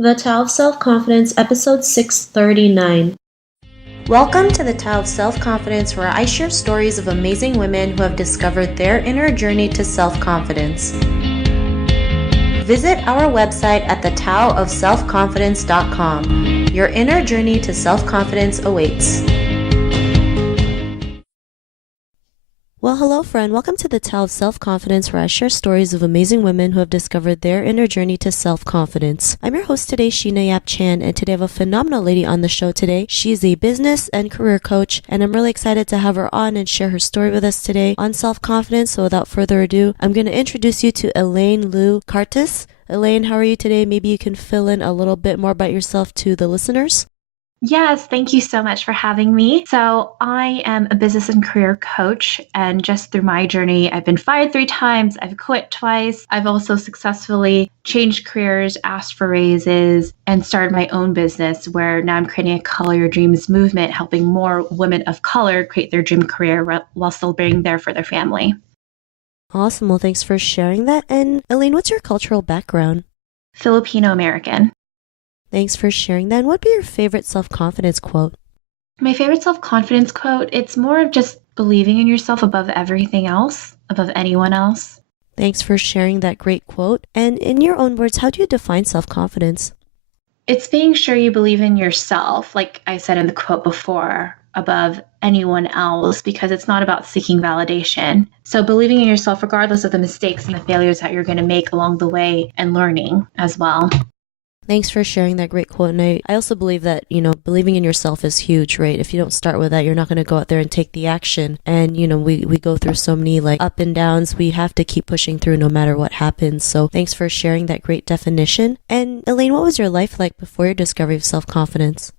The Tao of Self-Confidence, episode 639. Welcome to the Tao of Self-Confidence, where I share stories of amazing women who have discovered their inner journey to self-confidence. Visit our website at thetaoofselfconfidence.com. Your inner journey to self-confidence awaits. Well, hello friend. Welcome to the Tao of Self-Confidence, where I share stories of amazing women who have discovered their inner journey to self-confidence. I'm your host today, Sheena Yap Chan, and today I have a phenomenal lady on the show today. She is a business and career coach, and I'm really excited to have her on and share her story with us today on self-confidence. So without further ado, I'm going to introduce you to Elaine Cartas. Elaine, how are you today? Maybe you can fill in a little bit more about yourself to the listeners. Yes, thank you so much for having me. So I am a business and career coach, and just through my journey, I've been fired 3 times, I've quit twice. I've also successfully changed careers, asked for raises, and started my own business where now I'm creating a Color Your Dreams movement, helping more women of color create their dream career while still being there for their family. Awesome. Well, thanks for sharing that. And Elaine, what's your cultural background? Filipino American. Thanks for sharing that. And what'd be your favorite self-confidence quote? My favorite self-confidence quote, it's more of just believing in yourself above everything else, above anyone else. Thanks for sharing that great quote. And in your own words, how do you define self-confidence? It's being sure you believe in yourself, like I said in the quote before, above anyone else, because it's not about seeking validation. So believing in yourself regardless of the mistakes and the failures that you're going to make along the way, and learning as well. Thanks for sharing that great quote. And I also believe that, believing in yourself is huge, right? If you don't start with that, you're not going to go out there and take the action. And, we go through so many up and downs. We have to keep pushing through no matter what happens. So thanks for sharing that great definition. And Elaine, what was your life like before your discovery of self-confidence?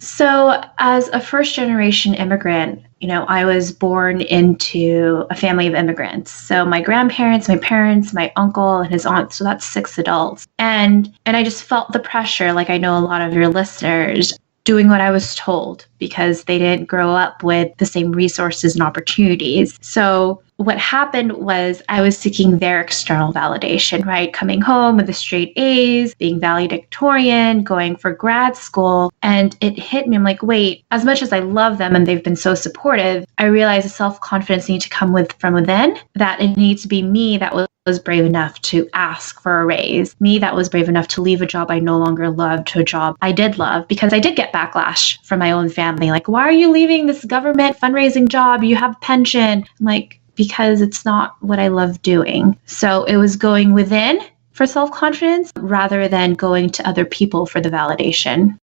So as a first generation immigrant, I was born into a family of immigrants. So my grandparents, my parents, my uncle, and his aunt. So that's 6 adults. And I just felt the pressure, like I know a lot of your listeners, doing what I was told because they didn't grow up with the same resources and opportunities. So what happened was I was seeking their external validation, right? Coming home with the straight A's, being valedictorian, going for grad school. And it hit me. I'm like, wait, as much as I love them and they've been so supportive, I realized the self-confidence needs to come from within, that it needs to be me that was brave enough to ask for a raise, me that was brave enough to leave a job I no longer loved to a job I did love, because I did get backlash from my own family. Like, why are you leaving this government fundraising job? You have pension. I'm like, because it's not what I love doing. So it was going within for self-confidence rather than going to other people for the validation.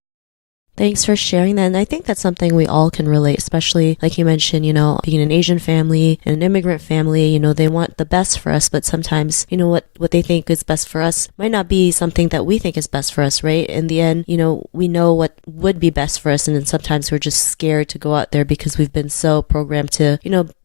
Thanks for sharing that. And I think that's something we all can relate, especially like you mentioned, being an Asian family and an immigrant family, they want the best for us, but sometimes, what they think is best for us might not be something that we think is best for us, right? In the end, we know what would be best for us. And then sometimes we're just scared to go out there because we've been so programmed to,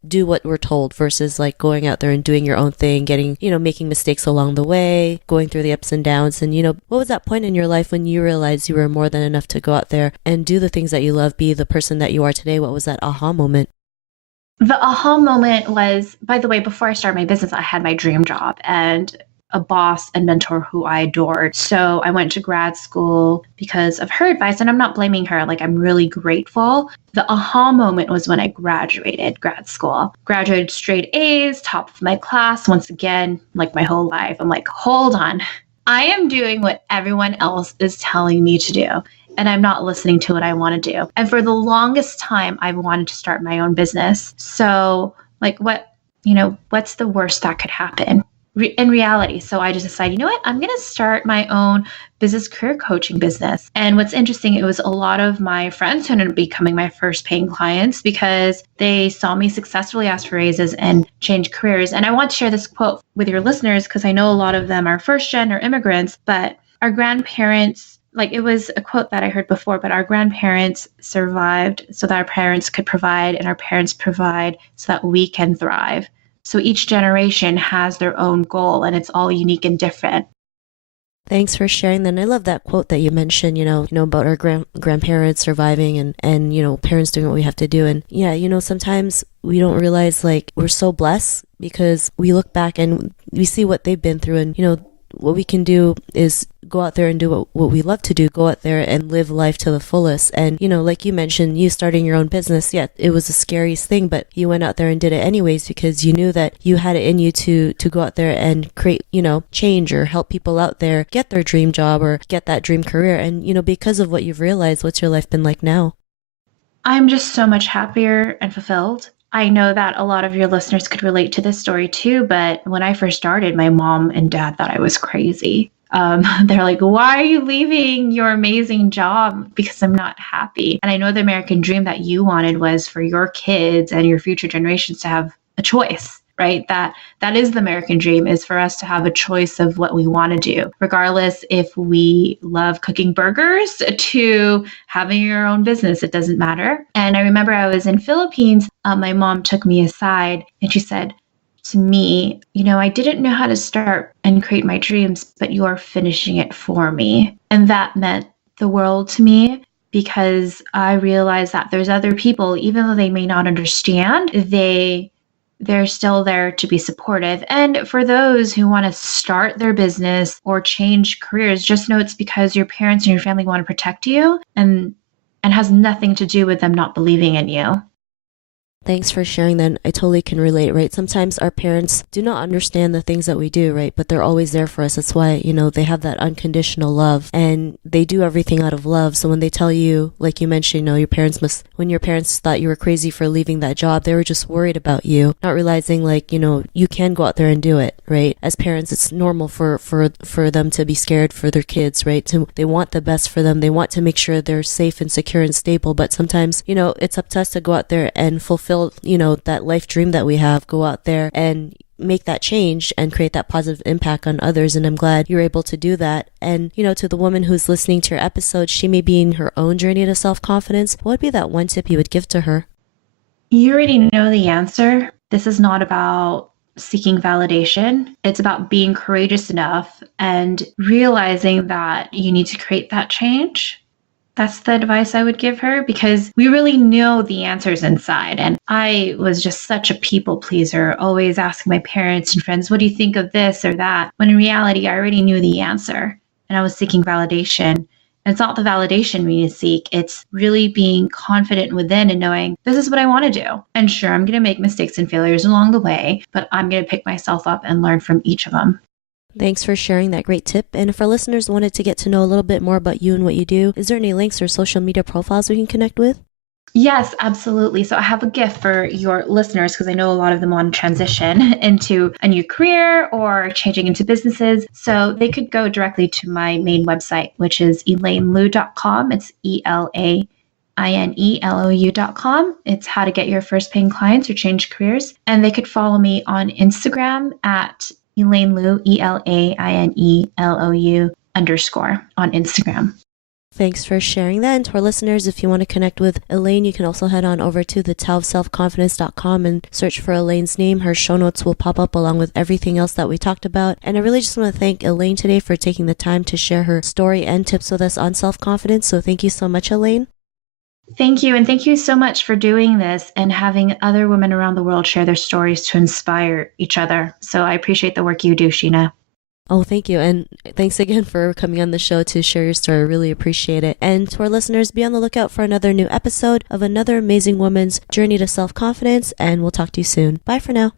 do what we're told versus like going out there and doing your own thing, getting, making mistakes along the way, going through the ups and downs. And, what was that point in your life when you realized you were more than enough to go out there and do the things that you love, be the person that you are today? What was that aha moment? The aha moment was, by the way, before I started my business, I had my dream job and a boss and mentor who I adored. So I went to grad school because of her advice, and I'm not blaming her. Like, I'm really grateful. The aha moment was when I graduated grad school. Graduated straight A's, top of my class. Once again, like my whole life, I'm like, hold on. I am doing what everyone else is telling me to do, and I'm not listening to what I want to do. And for the longest time, I wanted to start my own business. So like what's the worst that could happen? In reality. So I just decided, I'm going to start my own business career coaching business. And what's interesting, it was a lot of my friends who ended up becoming my first paying clients because they saw me successfully ask for raises and change careers. And I want to share this quote with your listeners because I know a lot of them are first gen or immigrants, but our grandparents, it was a quote that I heard before, but our grandparents survived so that our parents could provide, and our parents provide so that we can thrive. So each generation has their own goal, and it's all unique and different. Thanks for sharing that. And I love that quote that you mentioned, about our grandparents surviving and parents doing what we have to do. And yeah, sometimes we don't realize we're so blessed because we look back and we see what they've been through, and what we can do is go out there and do what we love to do, go out there and live life to the fullest. And, like you mentioned, you starting your own business, yeah, it was the scariest thing, but you went out there and did it anyways because you knew that you had it in you to go out there and create, change or help people out there get their dream job or get that dream career. And, because of what you've realized, what's your life been like now? I'm just so much happier and fulfilled. I know that a lot of your listeners could relate to this story too, but when I first started, my mom and dad thought I was crazy. They're like, why are you leaving your amazing job? Because I'm not happy. And I know the American dream that you wanted was for your kids and your future generations to have a choice, right? That is the American dream, is for us to have a choice of what we want to do, regardless if we love cooking burgers to having your own business. It doesn't matter. And I remember I was in Philippines. My mom took me aside and she said to me, I didn't know how to start and create my dreams, but you are finishing it for me. And that meant the world to me, because I realized that there's other people, even though they may not understand, they're still there to be supportive. And for those who want to start their business or change careers, just know it's because your parents and your family want to protect you, and has nothing to do with them not believing in you. Thanks for sharing that. I totally can relate, right? Sometimes our parents do not understand the things that we do, right? But they're always there for us. That's why, they have that unconditional love and they do everything out of love. So when they tell you, like you mentioned, when your parents thought you were crazy for leaving that job, they were just worried about you, not realizing you can go out there and do it, right? As parents, it's normal for them to be scared for their kids, right? They want the best for them. They want to make sure they're safe and secure and stable. But sometimes, it's up to us to go out there and fulfill that life dream that we have, go out there and make that change and create that positive impact on others. And I'm glad you're able to do that. And, to the woman who's listening to your episode, she may be in her own journey to self-confidence. What would be that one tip you would give to her? You already know the answer. This is not about seeking validation. It's about being courageous enough and realizing that you need to create that change. That's the advice I would give her, because we really know the answers inside. And I was just such a people pleaser, always asking my parents and friends, what do you think of this or that? When in reality, I already knew the answer and I was seeking validation. And it's not the validation we need to seek. It's really being confident within and knowing this is what I want to do. And sure, I'm going to make mistakes and failures along the way, but I'm going to pick myself up and learn from each of them. Thanks for sharing that great tip. And if our listeners wanted to get to know a little bit more about you and what you do, is there any links or social media profiles we can connect with? Yes, absolutely. So I have a gift for your listeners, because I know a lot of them want to transition into a new career or changing into businesses. So they could go directly to my main website, which is elainelou.com. It's ELAINELOU.com. It's how to get your first paying clients or change careers. And they could follow me on Instagram at Elaine Lou, ELAINELOU _ on Instagram. Thanks for sharing that. And to our listeners, if you want to connect with Elaine, you can also head on over to thetaoofselfconfidence.com and search for Elaine's name. Her show notes will pop up along with everything else that we talked about. And I really just want to thank Elaine today for taking the time to share her story and tips with us on self-confidence. So thank you so much, Elaine. Thank you. And thank you so much for doing this and having other women around the world share their stories to inspire each other. So I appreciate the work you do, Sheena. Oh, thank you. And thanks again for coming on the show to share your story. I really appreciate it. And to our listeners, be on the lookout for another new episode of another amazing woman's journey to self-confidence. And we'll talk to you soon. Bye for now.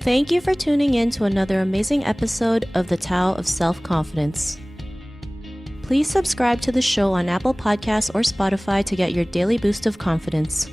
Thank you for tuning in to another amazing episode of The Tao of Self-Confidence. Please subscribe to the show on Apple Podcasts or Spotify to get your daily boost of confidence.